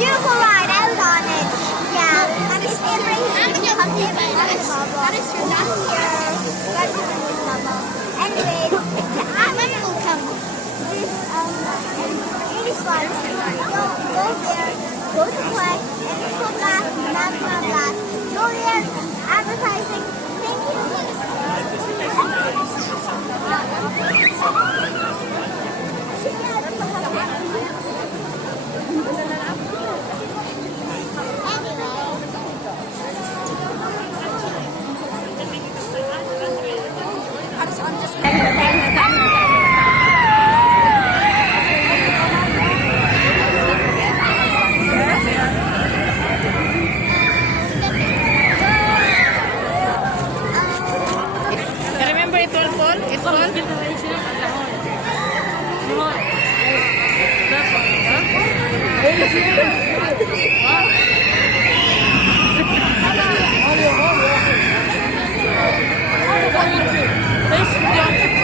beautiful ride. I was on it. Yeah. That is everything. That is your last year. Anyway, I'm going to come. It is fun. Go there. Go to class. Info class. Magma class. Julian. Advertising. Thank Remember it all, Paul? It all? Huh?